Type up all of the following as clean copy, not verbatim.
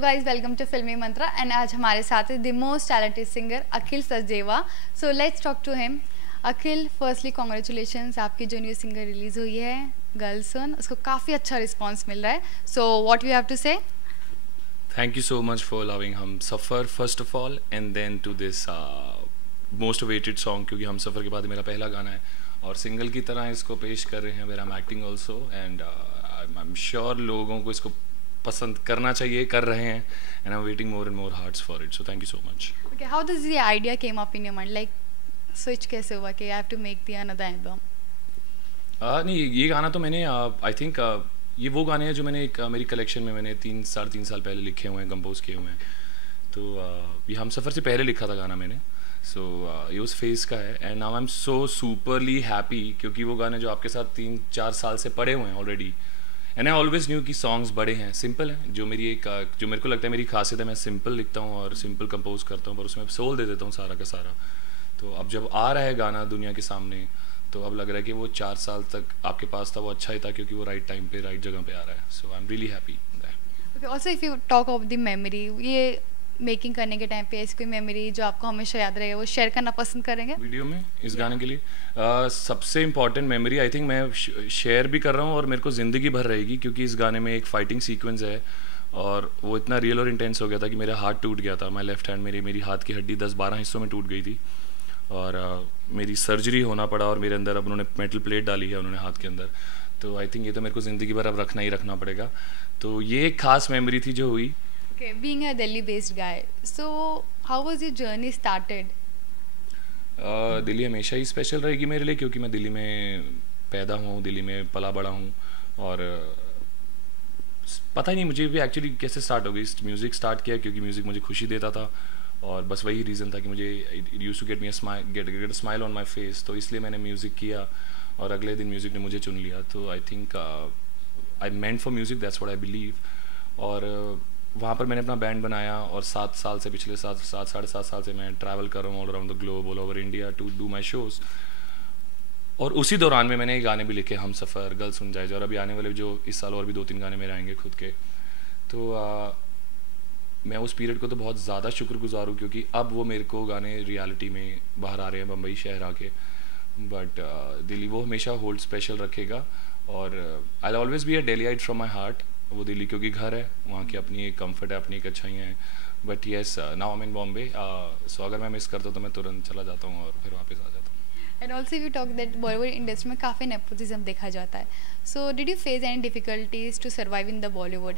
Guys, welcome to फिल्मी मंत्रा and आज हमारे साथ है the most talented singer Akhil Sachdeva. So let's talk to him. Akhil, firstly congratulations, आपकी जो न्यू सिंगर रिलीज हुई है गर्ल सुन, उसको काफ़ी अच्छा रिस्पांस मिल रहा है. So what you have to say? Thank you so much for allowing Hum Safar first of all, and then to this most awaited song, क्योंकि हम सफ़र के बाद मेरा पहला गाना है और सिंगल की तरह इसको पेश कर रहे हैं. Where I'm acting also and I'm sure लोगों को इसको पसंद करना चाहिए, कर रहे हैं, and I'm waiting more and more hearts for it. So thank you so much. Okay, how does the idea came up in your mind? Like switch कैसे हुआ कि I have to make the another album? नहीं, ये गाना तो मैंने I think ये वो गाने हैं जो मैंने एक मेरी कलेक्शन में मैंने 3-3.5 साल पहले लिखे हुए हैं, कंपोज किए हुए हैं. तो ये हम सफ़र से पहले लिखा था गाना मैंने. सो ये उस फेज़ का है and now I am so superly happy, क्योंकि वो गाने जो आपके साथ 3-4 साल से पड़े हुए हैं already. And I always new कि सॉन्ग्स बड़े हैं, सिंपल हैं. जो मेरे को लगता है मेरी खासियत है, मैं सिंपल लिखता हूँ और सिंपल कंपोज करता हूँ, पर उसमें सोल दे देता हूँ सारा का सारा. तो अब जब आ रहा है गाना दुनिया के सामने, तो अब लग रहा है कि वो 4 साल तक आपके पास था वो अच्छा ही था, क्योंकि वो राइट टाइम पे राइट जगह पे आ रहा है. So I am really happy. Okay, also if you talk of the memory, ये मेकिंग करने के टाइम पे ऐसी कोई मेमोरी जो आपको हमेशा याद रहे, वो शेयर करना पसंद करेंगे वीडियो में इस गाने के लिए? सबसे इम्पॉर्टेंट मेमोरी आई थिंक मैं शेयर भी कर रहा हूँ और मेरे को ज़िंदगी भर रहेगी, क्योंकि इस गाने में एक फाइटिंग सीक्वेंस है और वो इतना रियल और इंटेंस हो गया था कि मेरा हाथ टूट गया था. माई लेफ्ट हैंड, मेरी हाथ की हड्डी 10-12 हिस्सों में टूट गई थी और मेरी सर्जरी होना पड़ा और मेरे अंदर अब उन्होंने मेटल प्लेट डाली है उन्होंने हाथ के अंदर. तो आई थिंक ये तो मेरे को ज़िंदगी भर अब रखना ही रखना पड़ेगा. तो ये एक खास मेमोरी थी जो हुई. Okay, being a Delhi based guy, so how was your journey started? Delhi हमेशा ही स्पेशल रहेगी मेरे लिए, क्योंकि मैं दिल्ली में पैदा हुआ हूँ, दिल्ली में पला बड़ा हूँ. और पता ही नहीं मुझे भी एक्चुअली कैसे स्टार्ट हो गई. म्यूज़िक स्टार्ट किया क्योंकि म्यूज़िक मुझे खुशी देता था और बस वही रीज़न था कि मुझे it used to get me a smile on my face. तो इसलिए मैंने म्यूज़िक किया और अगले दिन म्यूज़िक ने मुझे चुन लिया. तो I think I meant for music, that's what I believe. और वहाँ पर मैंने अपना बैंड बनाया और 7 साल से, पिछले 7-7.5 साल से मैं ट्रैवल कर रहा हूँ all around the globe, all over India to do my shows. और उसी दौरान में मैंने ये गाने भी लिखे, हम सफ़र, गर्ल सुन जाए, और अभी आने वाले जो इस साल और भी 2-3 गाने मेरे आएंगे खुद के. तो मैं उस पीरियड को तो बहुत ज़्यादा शुक्रगुजार हूँ, क्योंकि अब वो मेरे को गाने रियलिटी में बाहर आ रहे हैं, बम्बई शहर आके. बट दिल्ली वो हमेशा होल्ड स्पेशल रखेगा और I always be a delight from my heart. वो दिल्ली क्योंकि घर है, वहाँ की अपनी एक कम्फर्ट है, अपनी एक अच्छाइयाँ हैं. But yes, now I am in Bombay. सो अगर मैं मिस करता हूँ तो मैं तुरंत चला जाता हूँ और फिर वापस आ जाता हूँ. And also if you talk that Bollywood industry में काफ़ी नेपोटिज्म देखा जाता है. So did you face any difficulties to survive in the Bollywood?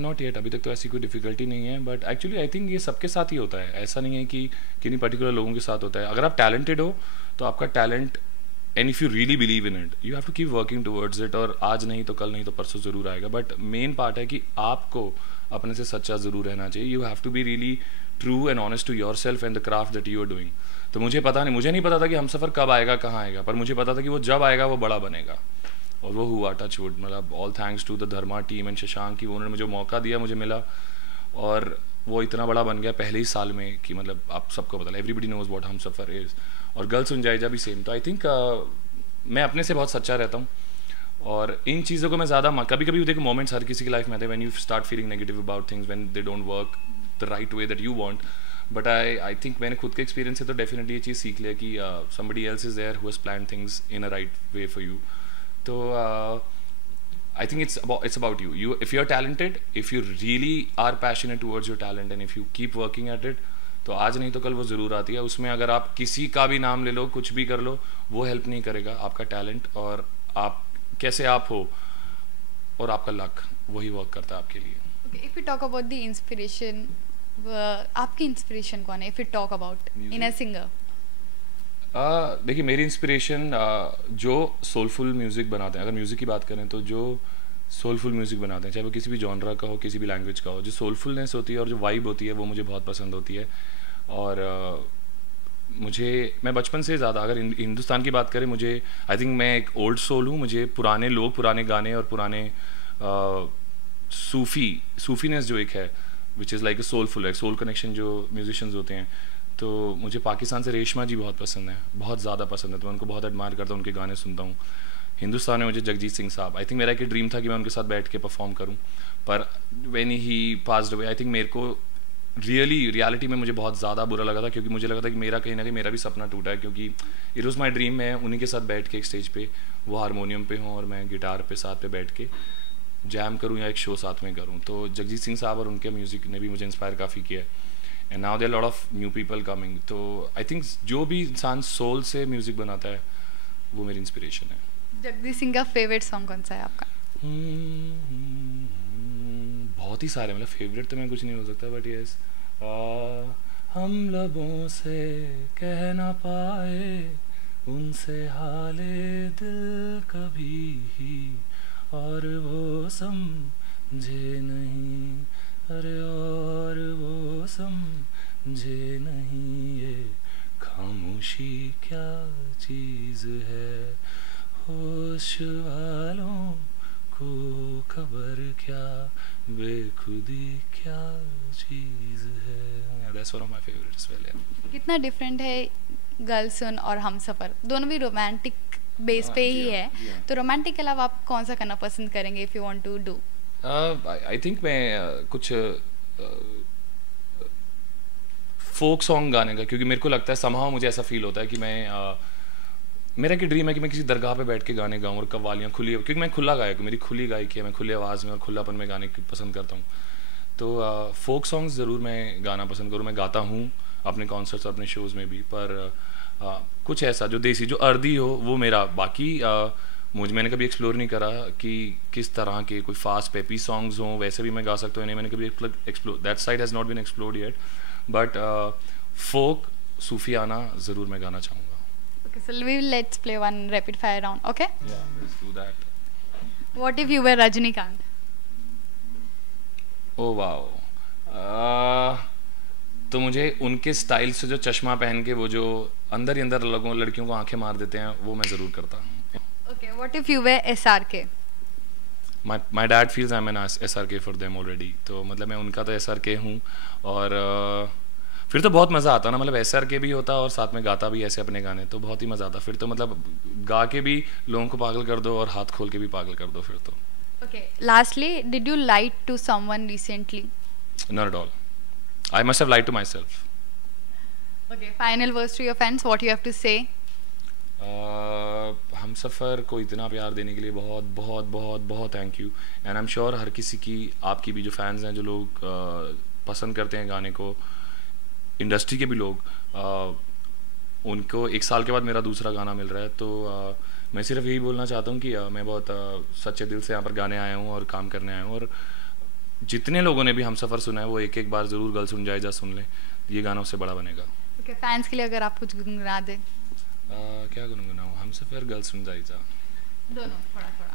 Not yet, अभी तक तो ऐसी कोई डिफिकल्टी नहीं है. बट एक्चुअली आई थिंक ये सबके साथ ही होता है, ऐसा नहीं है कि किन्हीं पर्टिकुलर लोगों के साथ होता है. अगर आप टैलेंटेड हो तो आपका talent, and if you really believe in it, you have to keep working towards it. और आज नहीं तो कल नहीं तो परसों ज़रूर आएगा. बट मेन पार्ट है कि आपको अपने से सच्चा ज़रूर रहना चाहिए. You have to be really true and honest to yourself and the craft that you are doing. तो मुझे नहीं पता था कि हम सफ़र कब आएगा, कहाँ आएगा, पर मुझे पता था कि वो जब आएगा वो बड़ा बनेगा. और वो हुआ, टच वुड. मतलब all thanks to the Dharma team and Shashank की, उन्होंने मुझे मौका दिया, मुझे मिला और वो इतना बड़ा बन गया पहले ही साल में कि मतलब आप सबको पता है, एवरीबडी नोज व्हाट हम सफ़र इज़. और गर्ल सुन जाए भी सेम. तो आई थिंक मैं अपने से बहुत सच्चा रहता हूँ और इन चीज़ों को मैं ज़्यादा, कभी कभी देखो मोमेंट्स हर किसी की लाइफ में आते हैं when you start feeling negative about things, when they don't work the right way that you want. But I think मैंने खुद के एक्सपीरियंस से तो डेफिनेटली ये चीज़ सीख लिया कि somebody else is there who has planned things in a right way for you. तो I think it's about you. If you're talented, if you really are passionate towards your talent, and if you keep working at it, तो आज नहीं तो कल वो ज़रूर आती है. उसमें अगर आप किसी का भी नाम ले लो, कुछ भी कर लो, वो हेल्प नहीं करेगा. आपका टैलेंट और आप कैसे आप हो और आपका लक, वही वर्क करता है आपके लिए. If you talk about the inspiration, आपकी इंस्पिरेशन कौन है? If you talk about in a singer. देखिए मेरी इंस्पिरेशन जो सोलफुल म्यूज़िक बनाते हैं, अगर म्यूज़िक की बात करें तो जो सोलफुल म्यूज़िक बनाते हैं, चाहे वो किसी भी जॉनरा का हो, किसी भी लैंग्वेज का हो, जो सोलफुलनेस होती है और जो वाइब होती है वो मुझे बहुत पसंद होती है. और मैं बचपन से ज़्यादा, अगर हिंदुस्तान की बात करें, मुझे आई थिंक मैं एक ओल्ड सोल हूँ. मुझे पुराने लोग, पुराने गाने और पुराने सूफ़ीनेस जो एक है, which is like a soulful, एक सोल कनेक्शन जो म्यूजिशियंस होते हैं, तो मुझे पाकिस्तान से रेशमा जी बहुत पसंद है, बहुत ज़्यादा पसंद है, तो मैं उनको बहुत एडमायर करता हूँ, उनके गाने सुनता हूँ। हिंदुस्तान में मुझे जगजीत सिंह साहब, आई थिंक मेरा एक ड्रीम था कि मैं उनके साथ बैठ के परफॉर्म करूँ, पर when he passed away I think मेरे को रियलिटी में मुझे बहुत ज़्यादा बुरा लगा था, क्योंकि मुझे लगा था कि मेरा कहीं ना कहीं मेरा भी सपना टूटा है, क्योंकि इट वॉज माई ड्रीम मैं उन्हीं के साथ बैठ के एक स्टेज पे, वो हारमोनियम पे हों और मैं गिटार पे साथ पे बैठ के जैम करूँ या एक शो साथ में करूँ। तो जगजीत सिंह साहब और उनके म्यूज़िक ने भी मुझे इंस्पायर काफ़ी किया है, and now there lot of new people coming. तो आई थिंक जो भी इंसान सोल से म्यूज़िक बनाता है वो मेरी इंस्पिरेशन है। जगदीश सिंह का फेवरेट सॉन्ग कौन सा है आपका? बहुत ही सारे, मतलब फेवरेट तो मैं कुछ नहीं हो सकता, बट यस हम लबों से कह ना पाए उनसे हाले दिल कभी ही, और वो समझे नहीं, अरे और वो समझे नहीं, ये खामोशी क्या चीज़ है, होश वालों को खबर क्या, बेखुदी क्या चीज़ है। That's one of my favorites as well, yeah. कितना डिफरेंट है गर्लसन और हमसफ़र, दोनों भी रोमांटिक बेस पे ही है, तो रोमांटिक के अलावा आप कौन सा करना पसंद करेंगे if you want to do? I think मैं कुछ फोक सॉन्ग गाने का, क्योंकि मेरे को लगता है समहाउ मुझे ऐसा फील होता है कि मैं मेरा एक ड्रीम है कि मैं किसी दरगाह पे बैठ के गाने गाऊँ और कव्वालियाँ खुली, क्योंकि मैं खुला गायक हूँ, मेरी खुली गायकी है, मैं खुली आवाज़ में और खुलापन में गाने पसंद करता हूँ। तो फोक सॉन्ग्स ज़रूर मैं गाना पसंद करूँ, मैं गाता हूँ अपने कॉन्सर्ट्स और अपने शोज़ में भी, पर कुछ ऐसा जो देसी जो अर्दी हो वो मेरा, बाकी मैंने कभी एक्सप्लोर नहीं करा कि किस तरह के कोई फास्ट पेपी सॉन्ग्स हों, वैसे भी मैं गा सकता हूँ, नहीं मैंने कभी explore, that side has not been explored yet, but folk सूफियाना ज़रूर मैं गाना चाहूँगा। Okay, so let's play one rapid fire round, okay? Yeah, let's do that. What if you were Rajnikant? Oh wow. तो मुझे उनके स्टाइल से जो चश्मा पहन के वो जो अंदर ही अंदर लड़कियों को आंखें मार देते हैं वो मैं ज़रूर करता। Okay, what if you were SRK? My dad feels I'm an SRK for them already. तो मतलब मैं उनका तो SRK हूँ, और फिर तो बहुत मज़ा आता ना, मतलब SRK भी होता और साथ में गाता भी ऐसे अपने गाने, तो बहुत ही मज़ा आता। फिर तो मतलब गा के भी लोगों को पागल कर दो और हाथ खोल के भी पागल कर दो फिर तो। Okay, lastly, did you lie to someone recently? Not at all. I must have lied to myself. Okay, final words to your fans, what you have to say? हम सफ़र को इतना प्यार देने के लिए बहुत बहुत बहुत बहुत thank you, and I am sure हर किसी की, आपकी भी जो फैंस हैं, जो लोग पसंद करते हैं गाने को, इंडस्ट्री के भी लोग, उनको 1 साल के बाद मेरा दूसरा गाना मिल रहा है, तो मैं सिर्फ यही बोलना चाहता हूँ कि मैं बहुत सच्चे दिल से यहाँ पर गाने आया हूँ और काम करने आया हूँ, और जितने लोगों ने भी हम सफ़र सुना है वो एक एक बार ज़रूर गल सुन जाए जा सुन लें, ये गाना उससे बड़ा बनेगा। Okay, फैंस के लिए अगर आप कुछ गुनगुना दें। क्या गुनगुनाऊँ? हम सफ़र गल सुन जाए जा, दोनों थोड़ा थोड़ा।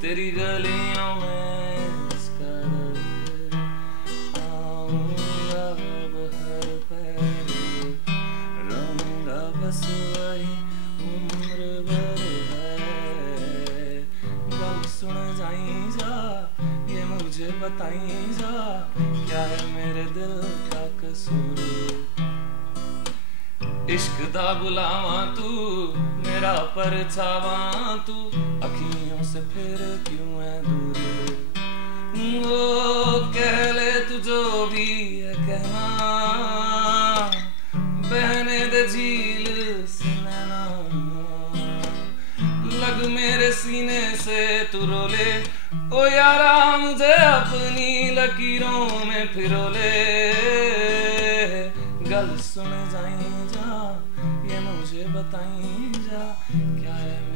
तेरी गलियों में आऊंगा अब हर पैर, रहूंगा बस वही उम्र भर है, गल सुन जाई जा, ये मुझे बताई जा, क्या है मेरे दिल का कसूर, इश्क दा बुलावा तू मेरा परछावा तू, अखियों से फिर क्यों है दूर, वो कह ले तू जो भी है कहना, बहने दे झील से नैना, लग मेरे सीने से तू रोले, ओ यारा मुझे अपनी लकीरों में फिरो ले। गल सुन जाई जा, ये मुझे बताई जा, क्या है